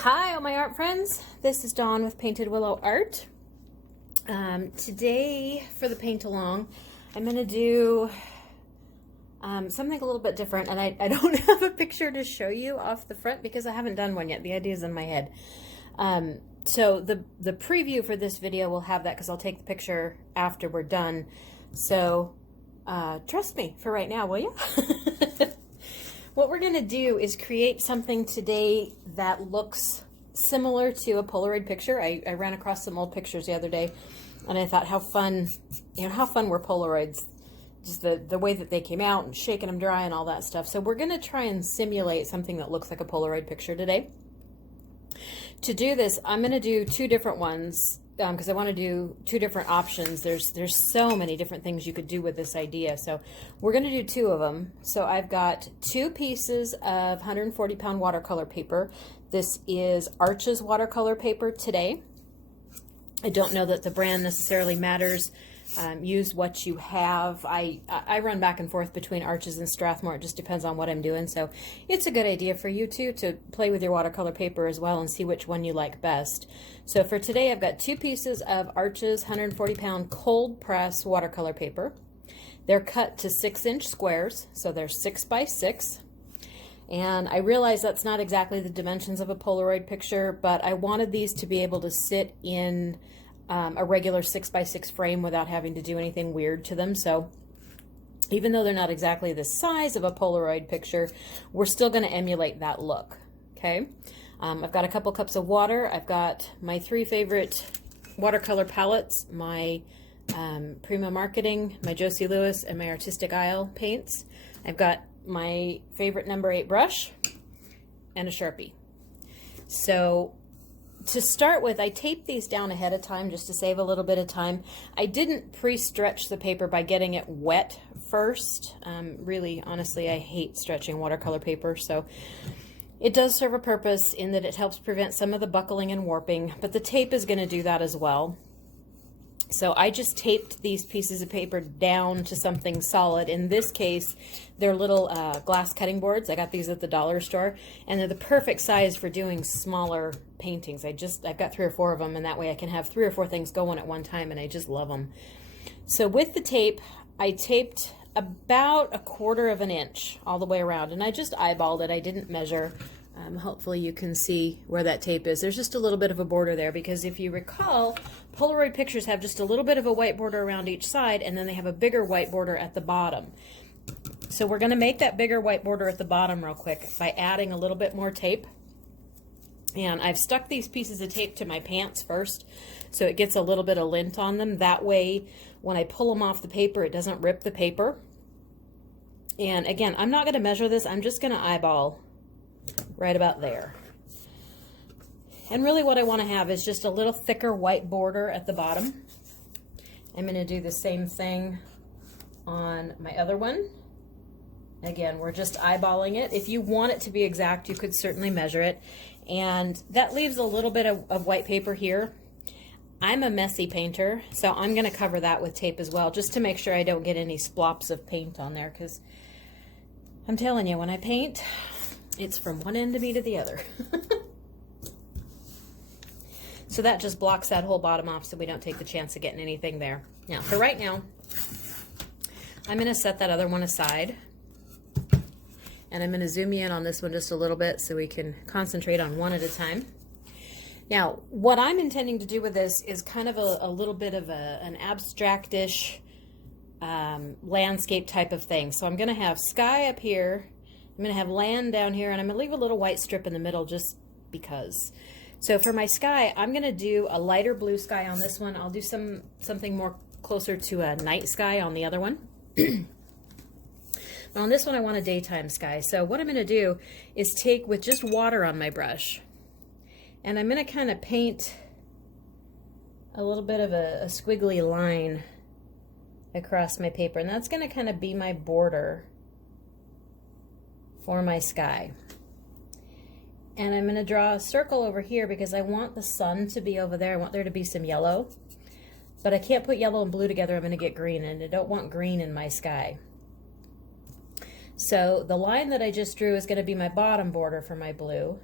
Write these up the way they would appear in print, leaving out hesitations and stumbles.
Hi, all my art friends. This is Dawn with Painted Willow Art. Today, for the paint along, I'm going to do something a little bit different, and I don't have a picture to show you off the front because I haven't done one yet. The idea is in my head. So the preview for this video will have that because I'll take the picture after we're done. So trust me for right now, will you? What we're going to do is create something today that looks similar to a Polaroid picture. I ran across some old pictures the other day, and I thought how fun, how fun were Polaroids, just the way that they came out and shaking them dry and all that stuff. So we're going to try and simulate something that looks like a Polaroid picture today. To do this, I'm going to do two different ones because I want to do two different options. There's so many different things you could do with this idea. So we're going to do two of them. So I've got two pieces of 140-pound watercolor paper. This is Arches watercolor paper today. I don't know that the brand necessarily matters. Use what you have. I run back and forth between Arches and Strathmore. It just depends on what I'm doing. So it's a good idea for you too to play with your watercolor paper as well and see which one you like best. So for today, I've got two pieces of Arches 140-pound cold press watercolor paper. They're cut to 6-inch squares, so they're 6 by 6. And I realize that's not exactly the dimensions of a Polaroid picture, but I wanted these to be able to sit in a regular 6 by 6 frame without having to do anything weird to them. So even though they're not exactly the size of a Polaroid picture, we're still going to emulate that look. Okay, I've got a couple cups of water. I've got my three favorite watercolor palettes, my Prima Marketing, my Josie Lewis, and my Artistic Isle paints. I've got my favorite number 8 brush and a Sharpie. So to start with, I taped these down ahead of time just to save a little bit of time. I didn't pre-stretch the paper by getting it wet first. Really, honestly, I hate stretching watercolor paper, so it does serve a purpose in that it helps prevent some of the buckling and warping, but the tape is going to do that as well. So I just taped these pieces of paper down to something solid. In this case, they're little glass cutting boards. I got these at the dollar store, and they're the perfect size for doing smaller paintings. I've got 3 or 4 of them, and that way I can have 3 or 4 things going at one time, and I just love them. So with the tape, I taped about 1/4 of an inch all the way around, and I just eyeballed it. I didn't measure. Hopefully you can see where that tape is. There's just a little bit of a border there because if you recall, Polaroid pictures have just a little bit of a white border around each side, and then they have a bigger white border at the bottom. So we're going to make that bigger white border at the bottom real quick by adding a little bit more tape. And I've stuck these pieces of tape to my pants first so it gets a little bit of lint on them. That way when I pull them off the paper, it doesn't rip the paper. And again, I'm not going to measure this. I'm just going to eyeball right about there. And really what I want to have is just a little thicker white border at the bottom. I'm going to do the same thing on my other one. Again, we're just eyeballing it. If you want it to be exact, you could certainly measure it. And that leaves a little bit of white paper here. I'm a messy painter, so I'm going to cover that with tape as well, just to make sure I don't get any splops of paint on there, because I'm telling you, when I paint, it's from one end of me to the other. So that just blocks that whole bottom off so we don't take the chance of getting anything there. Now, for right now, I'm going to set that other one aside. And I'm going to zoom in on this one just a little bit so we can concentrate on one at a time. Now, what I'm intending to do with this is kind of a little bit of an abstract-ish landscape type of thing. So I'm going to have sky up here. I'm going to have land down here, and I'm going to leave a little white strip in the middle just because. So for my sky, I'm going to do a lighter blue sky on this one. I'll do something more closer to a night sky on the other one. But on this one, I want a daytime sky. So what I'm going to do is take with just water on my brush, and I'm going to kind of paint a little bit of a squiggly line across my paper, and that's going to kind of be my border for my sky. And I'm going to draw a circle over here because I want the sun to be over there. I want there to be some yellow, but I can't put yellow and blue together. I'm going to get green, and I don't want green in my sky. So the line that I just drew is going to be my bottom border for my blue.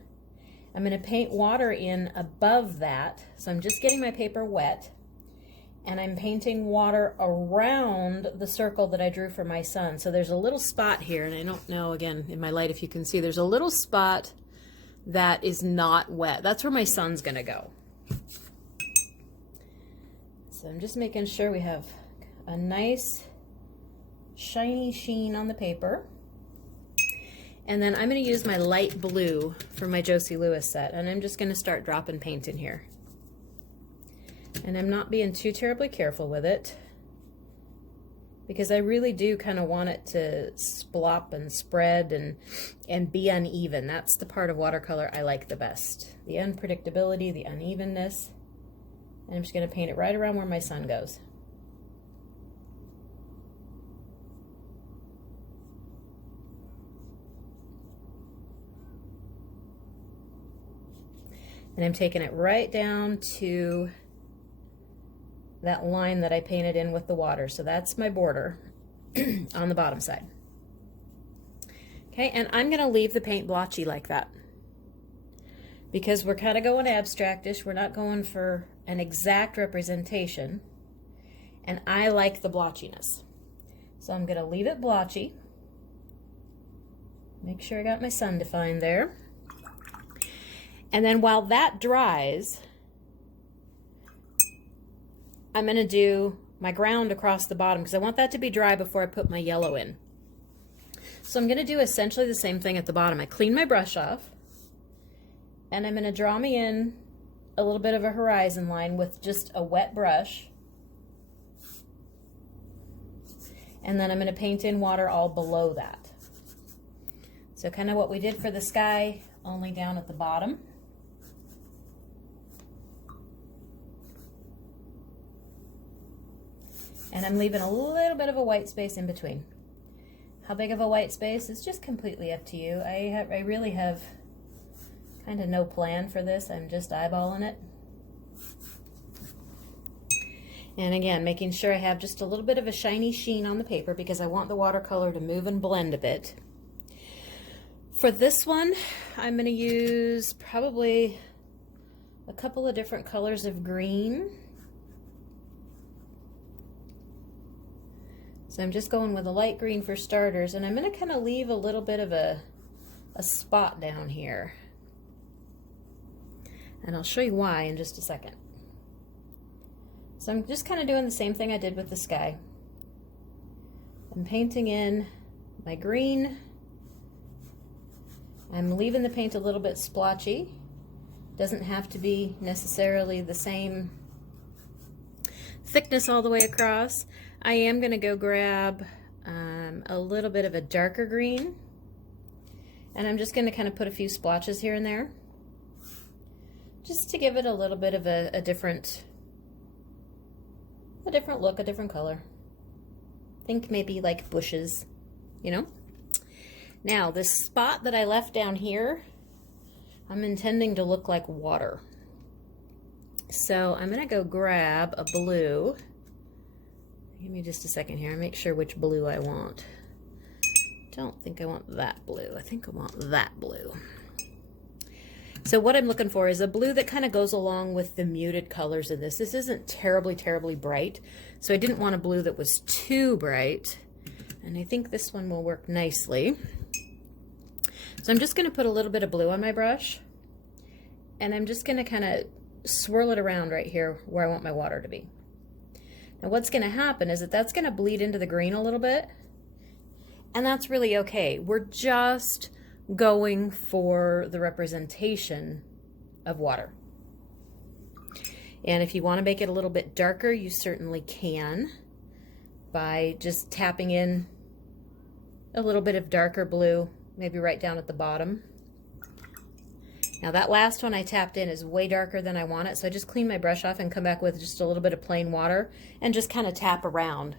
I'm going to paint water in above that. So I'm just getting my paper wet, and I'm painting water around the circle that I drew for my sun. So there's a little spot here, and I don't know, again, in my light if you can see, there's a little spot that is not wet. That's where my sun's going to go. So I'm just making sure we have a nice shiny sheen on the paper. And then I'm going to use my light blue for my Josie Lewis set, and I'm just going to start dropping paint in here. And I'm not being too terribly careful with it, because I really do kind of want it to splop and spread and be uneven. That's the part of watercolor I like the best. The unpredictability, the unevenness. And I'm just going to paint it right around where my sun goes. And I'm taking it right down to that line that I painted in with the water. So that's my border on the bottom side. Okay, and I'm going to leave the paint blotchy like that, because we're kind of going abstractish. We're not going for an exact representation, and I like the blotchiness. So I'm going to leave it blotchy. Make sure I got my sun defined there. And then while that dries, I'm going to do my ground across the bottom, because I want that to be dry before I put my yellow in. So I'm going to do essentially the same thing at the bottom. I clean my brush off, and I'm going to draw me in a little bit of a horizon line with just a wet brush. And then I'm going to paint in water all below that. So kind of what we did for the sky, only down at the bottom. And I'm leaving a little bit of a white space in between. How big of a white space is just completely up to you. I really have kind of no plan for this. I'm just eyeballing it. And again, making sure I have just a little bit of a shiny sheen on the paper, because I want the watercolor to move and blend a bit. For this one, I'm going to use probably a couple of different colors of green. So I'm just going with a light green for starters, and I'm going to kind of leave a little bit of a spot down here. And I'll show you why in just a second. So I'm just kind of doing the same thing I did with the sky. I'm painting in my green. I'm leaving the paint a little bit splotchy. Doesn't have to be necessarily the same thickness all the way across. I am going to go grab a little bit of a darker green, and I'm just going to kind of put a few splotches here and there, just to give it a little bit of a different look, a different color. Think maybe like bushes, you know. Now this spot that I left down here, I'm intending to look like water. So I'm going to go grab a blue. Give me just a second here. Make sure which blue I want. Don't think I want that blue. I think I want that blue. So what I'm looking for is a blue that kind of goes along with the muted colors of this. This isn't terribly, terribly bright, so I didn't want a blue that was too bright. And I think this one will work nicely. So I'm just going to put a little bit of blue on my brush, and I'm just going to kind of swirl it around right here where I want my water to be. Now what's going to happen is that that's going to bleed into the green a little bit, and that's really okay. We're just going for the representation of water. And if you want to make it a little bit darker, you certainly can by just tapping in a little bit of darker blue, maybe right down at the bottom. Now that last one I tapped in is way darker than I want it, so I just clean my brush off and come back with just a little bit of plain water and just kind of tap around.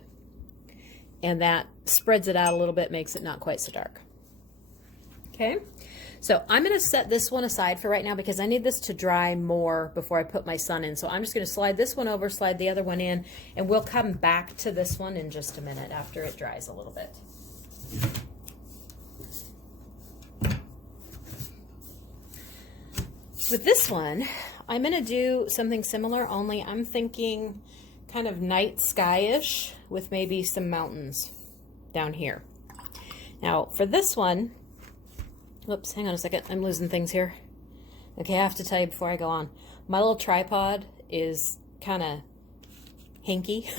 And that spreads it out a little bit, makes it not quite so dark. Okay, so I'm going to set this one aside for right now because I need this to dry more before I put my sun in. So I'm just going to slide this one over, slide the other one in, and we'll come back to this one in just a minute after it dries a little bit. With this one, I'm going to do something similar, only I'm thinking kind of night sky-ish with maybe some mountains down here. Now, for this one, whoops, hang on a second, I'm losing things here. Okay, I have to tell you before I go on, my little tripod is kind of hinky,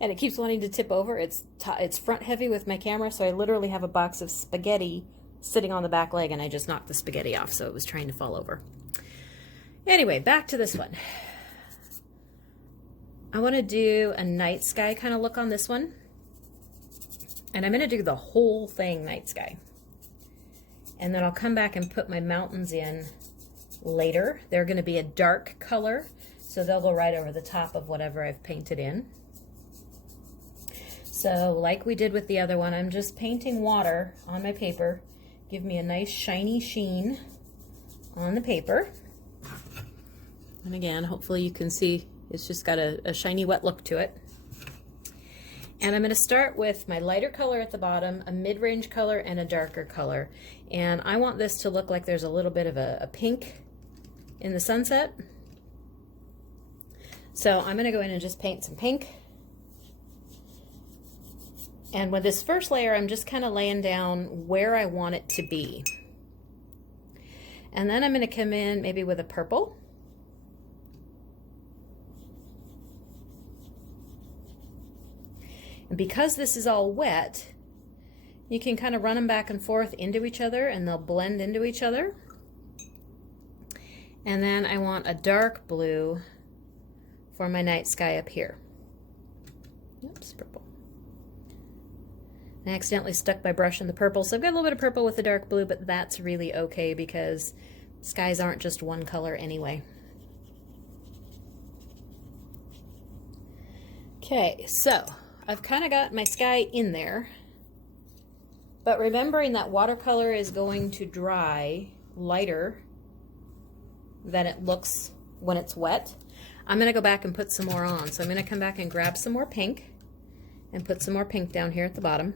and it keeps wanting to tip over. It's front heavy with my camera, so I literally have a box of spaghetti sitting on the back leg, and I just knocked the spaghetti off, so it was trying to fall over. Anyway, back to this one. I want to do a night sky kind of look on this one, and I'm going to do the whole thing night sky. And then I'll come back and put my mountains in later. They're going to be a dark color, so they'll go right over the top of whatever I've painted in. So like we did with the other one, I'm just painting water on my paper. Give me a nice shiny sheen on the paper. And again, hopefully you can see it's just got a shiny wet look to it. And I'm going to start with my lighter color at the bottom, a mid-range color, and a darker color. And I want this to look like there's a little bit of a pink in the sunset. So I'm going to go in and just paint some pink. And with this first layer, I'm just kind of laying down where I want it to be. And then I'm going to come in maybe with a purple. And because this is all wet, you can kind of run them back and forth into each other, and they'll blend into each other. And then I want a dark blue for my night sky up here. Oops, purple. I accidentally stuck my brush in the purple, so I've got a little bit of purple with the dark blue, but that's really okay because skies aren't just one color anyway. Okay, so I've kind of got my sky in there, but remembering that watercolor is going to dry lighter than it looks when it's wet, I'm going to go back and put some more on. So I'm going to come back and grab some more pink and put some more pink down here at the bottom.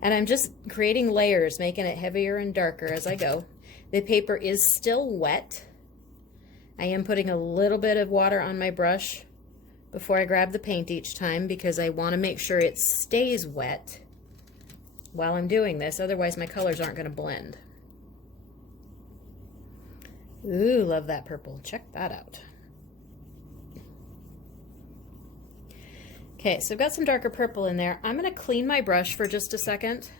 And I'm just creating layers, making it heavier and darker as I go. The paper is still wet. I am putting a little bit of water on my brush before I grab the paint each time because I want to make sure it stays wet while I'm doing this, otherwise my colors aren't going to blend. Ooh, love that purple. Check that out. Okay, so I've got some darker purple in there. I'm going to clean my brush for just a second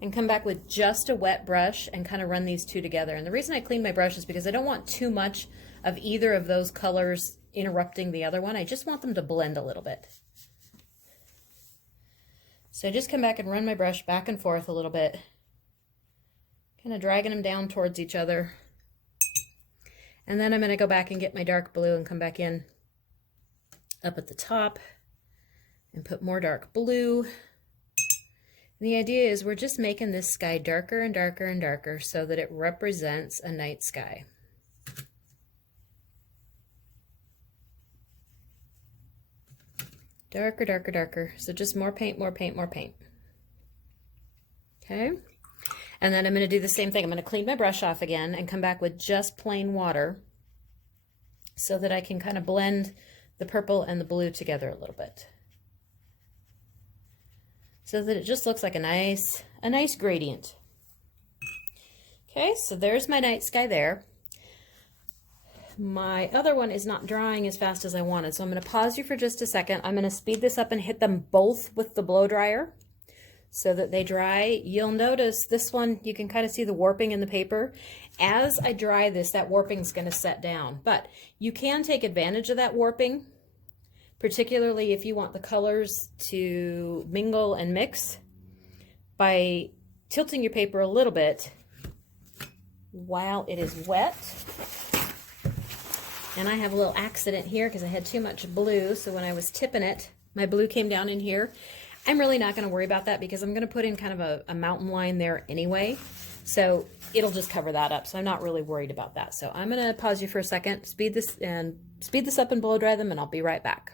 and come back with just a wet brush and kind of run these two together. And the reason I clean my brush is because I don't want too much of either of those colors interrupting the other one. I just want them to blend a little bit. So I just come back and run my brush back and forth a little bit, kind of dragging them down towards each other. And then I'm going to go back and get my dark blue and come back in up at the top and put more dark blue. And the idea is we're just making this sky darker and darker and darker so that it represents a night sky. Darker, darker, darker. So just more paint, more paint, more paint. Okay. And then I'm going to do the same thing. I'm going to clean my brush off again and come back with just plain water so that I can kind of blend the purple and the blue together a little bit. So that it just looks like a nice gradient. Okay, so there's my night sky there. My other one is not drying as fast as I wanted, so I'm going to pause you for just a second. I'm going to speed this up and hit them both with the blow dryer so that they dry. You'll notice this one, you can kind of see the warping in the paper. As I dry this, that warping is going to set down, but you can take advantage of that warping, particularly if you want the colors to mingle and mix, by tilting your paper a little bit while it is wet. And I have a little accident here because I had too much blue, so when I was tipping it, my blue came down in here. I'm really not going to worry about that because I'm going to put in kind of a mountain line there anyway, so it'll just cover that up, so I'm not really worried about that. So I'm going to pause you for a second, speed this up and blow dry them, and I'll be right back.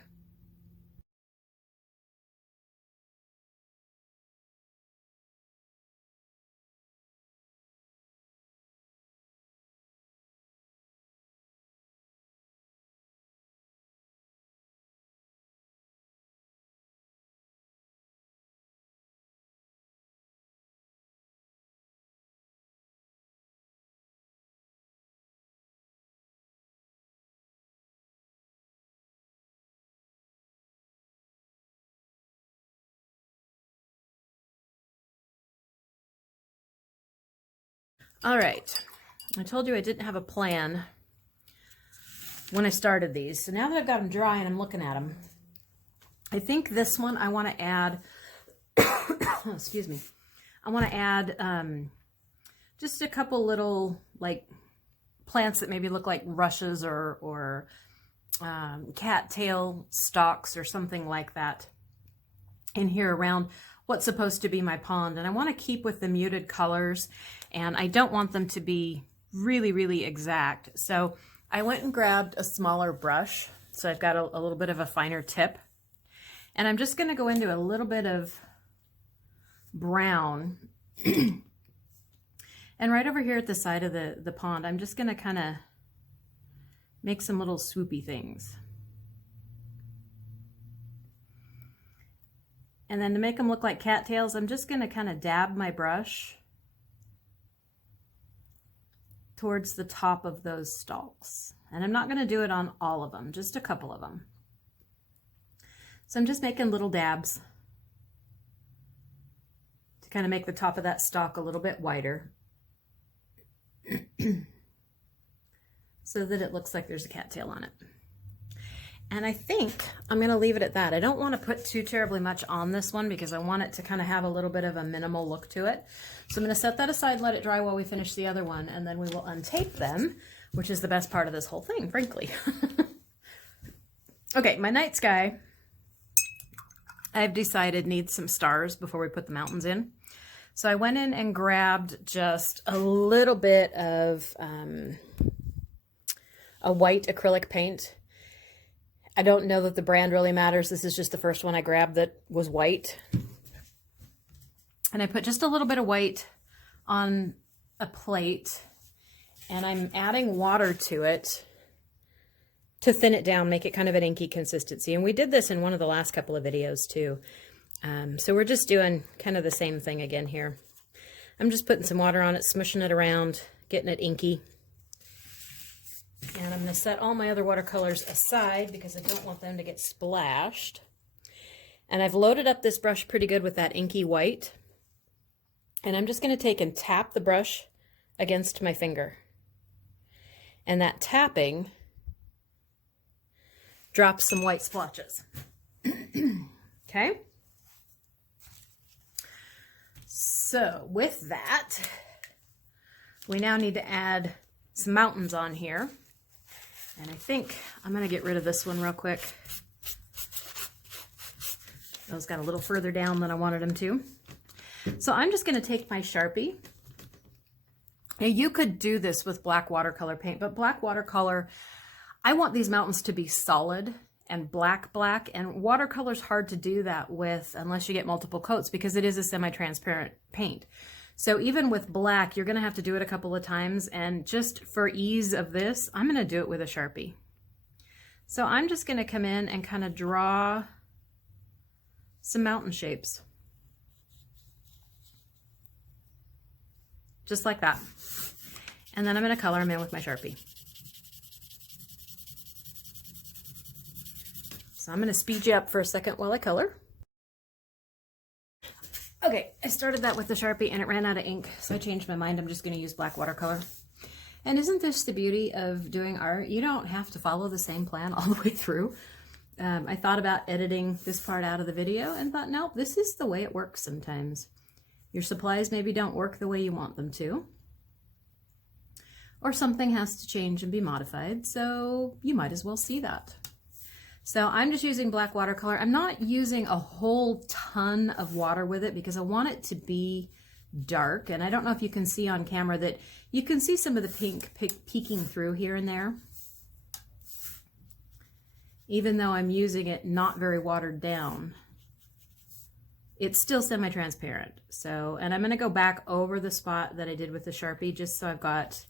All right, I told you I didn't have a plan when I started these. So now that I've got them dry and I'm looking at them, I think this one I want to add, excuse me, I want to add just a couple little like plants that maybe look like rushes or cattail stalks or something like that in here around what's supposed to be my pond. And I want to keep with the muted colors, and I don't want them to be really, really exact. So I went and grabbed a smaller brush. So I've got a little bit of a finer tip. And I'm just going to go into a little bit of brown. And right over here at the side of the pond, I'm just going to kind of make some little swoopy things. And then to make them look like cattails, I'm just going to kind of dab my brush towards the top of those stalks. And I'm not going to do it on all of them, just a couple of them. So I'm just making little dabs to kind of make the top of that stalk a little bit wider so that it looks like there's a cattail on it. And I think I'm going to leave it at that. I don't want to put too terribly much on this one because I want it to kind of have a little bit of a minimal look to it. So I'm going to set that aside, let it dry while we finish the other one, and then we will untape them, which is the best part of this whole thing, frankly. Okay, my night sky, I've decided needs some stars before we put the mountains in. So I went in and grabbed just a little bit of a white acrylic paint. I don't know that the brand really matters. This is just the first one I grabbed that was white. And I put just a little bit of white on a plate, and I'm adding water to it to thin it down, make it kind of an inky consistency. And we did this in one of the last couple of videos too. So we're just doing kind of the same thing again here. I'm just putting some water on it, smushing it around, getting it inky. And I'm going to set all my other watercolors aside because I don't want them to get splashed. And I've loaded up this brush pretty good with that inky white. And I'm just going to take and tap the brush against my finger. And that tapping drops some white splotches. Okay? So with that, we now need to add some mountains on here. And I think I'm going to get rid of this one real quick. Those got a little further down than I wanted them to. So I'm just going to take my Sharpie. Now you could do this with black watercolor paint, but black watercolor, I want these mountains to be solid and black, and watercolor's hard to do that with unless you get multiple coats because it is a semi-transparent paint. So even with black, you're going to have to do it a couple of times, and just for ease of this, I'm going to do it with a Sharpie. So I'm just going to come in and kind of draw some mountain shapes. Just like that. And then I'm going to color them in with my Sharpie. So I'm going to speed you up for a second while I color. Okay, I started that with the Sharpie and it ran out of ink, so I changed my mind. I'm just going to use black watercolor. And isn't this the beauty of doing art? You don't have to follow the same plan all the way through. I thought about editing this part out of the video and thought, nope, this is the way it works sometimes. Your supplies maybe don't work the way you want them to. Or something has to change and be modified, so you might as well see that. So I'm just using black watercolor. I'm not using a whole ton of water with it because I want it to be dark. And I don't know if you can see on camera that you can see some of the pink peeking through here and there. Even though I'm using it not very watered down, it's still semi-transparent. So, and I'm going to go back over the spot that I did with the Sharpie just so I've got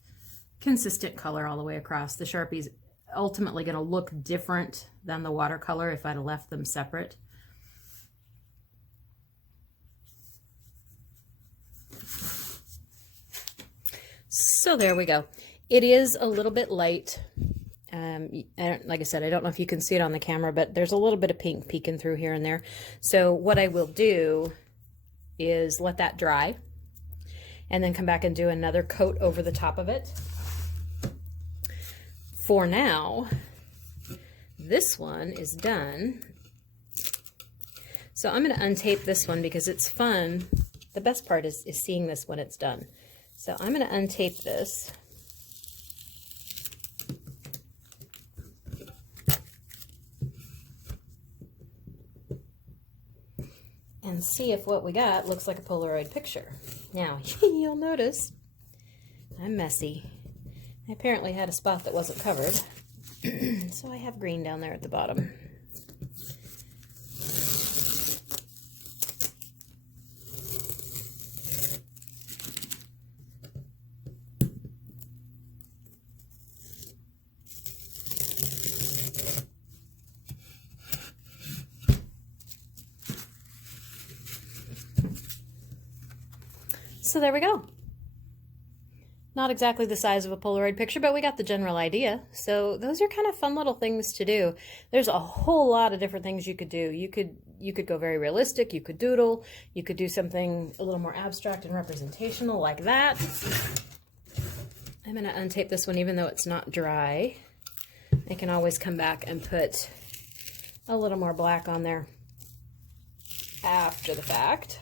consistent color all the way across. The Sharpie's ultimately going to look different than the watercolor if I'd have left them separate. So there we go. It is a little bit light. Like I said, I don't know if you can see it on the camera, but there's a little bit of pink peeking through here and there. So what I will do is let that dry. and then come back and do another coat over the top of it. For now, this one is done. So I'm going to untape this one because it's fun. The best part is seeing this when it's done. So I'm going to untape this. And see if what we got looks like a Polaroid picture. Now, you'll notice I'm messy. I apparently had a spot that wasn't covered. So I have green down there at the bottom. So there we go. Not exactly the size of a Polaroid picture, but we got the general idea. So those are kind of fun little things to do. There's a whole lot of different things you could do. You could go very realistic, you could doodle, you could do something a little more abstract and representational like that. I'm going to untape this one even though it's not dry. I can always come back and put a little more black on there after the fact.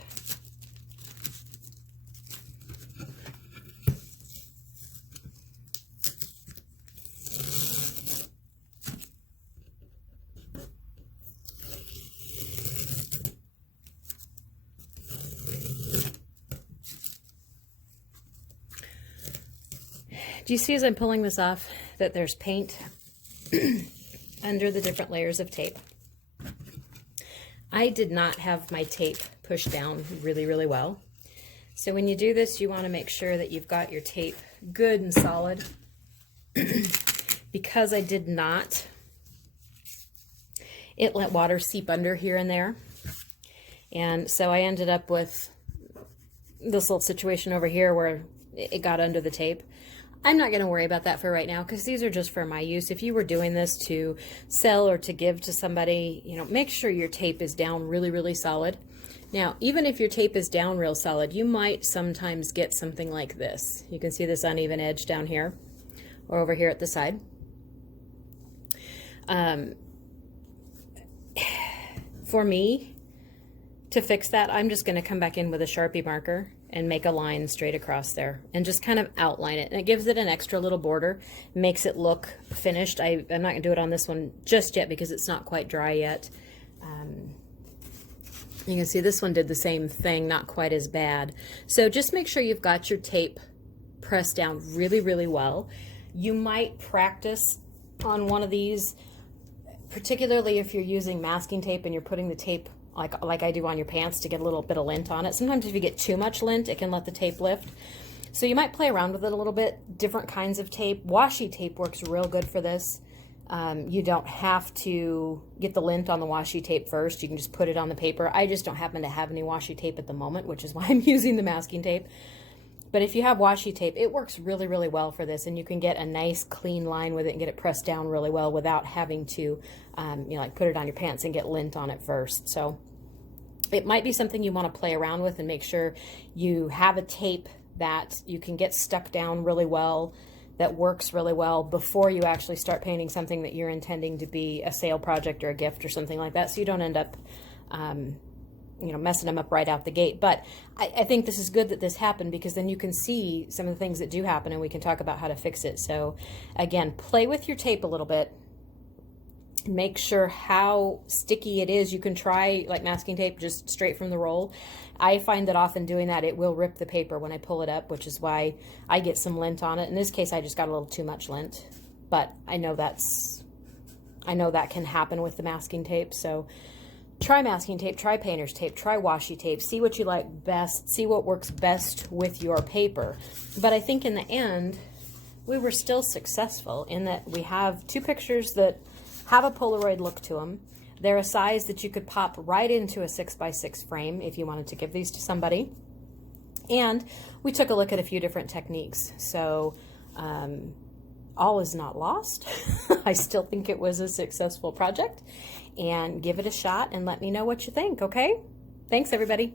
Do you see as I'm pulling this off that there's paint under the different layers of tape? I did not have my tape pushed down really, really well. So when you do this, you want to make sure that you've got your tape good and solid. Because I did not, it let water seep under here and there. And so I ended up with this little situation over here where it got under the tape. I'm not going to worry about that for right now because these are just for my use. If you were doing this to sell or to give to somebody, you know, make sure your tape is down really, really solid. Now, even if your tape is down real solid, you might sometimes get something like this. You can see this uneven edge down here or over here at the side. For me, to fix that, I'm just going to come back in with a Sharpie marker and make a line straight across there and just kind of outline it. And it gives it an extra little border, makes it look finished. I'm not going to do it on this one just yet because it's not quite dry yet. You can see this one did the same thing, not quite as bad. So just make sure you've got your tape pressed down really, really well. You might practice on one of these, particularly if you're using masking tape and you're putting the tape like I do on your pants to get a little bit of lint on it. Sometimes if you get too much lint, it can let the tape lift. So you might play around with it a little bit. Different kinds of tape. Washi tape works real good for this. You don't have to get the lint on the washi tape first. You can just put it on the paper. I just don't happen to have any washi tape at the moment, which is why I'm using the masking tape. But if you have washi tape, it works really, really well for this, and you can get a nice clean line with it and get it pressed down really well without having to, you know, like put it on your pants and get lint on it first. So it might be something you want to play around with and make sure you have a tape that you can get stuck down really well, that works really well before you actually start painting something that you're intending to be a sale project or a gift or something like that, so you don't end up you know, messing them up right out the gate. But I think this is good that this happened because then you can see some of the things that do happen and we can talk about how to fix it. So again, play with your tape a little bit. Make sure how sticky it is. You can try like masking tape just straight from the roll. I find that often doing that, it will rip the paper when I pull it up, which is why I get some lint on it. In this case, I just got a little too much lint, but I know that can happen with the masking tape. So try masking tape, try painter's tape, try washi tape, see what you like best, see what works best with your paper. But I think in the end, we were still successful in that we have two pictures that have a Polaroid look to them. They're a size that you could pop right into a 6x6 frame if you wanted to give these to somebody. And we took a look at a few different techniques. So all is not lost. I still think it was a successful project. And give it a shot and let me know what you think, okay? Thanks, everybody.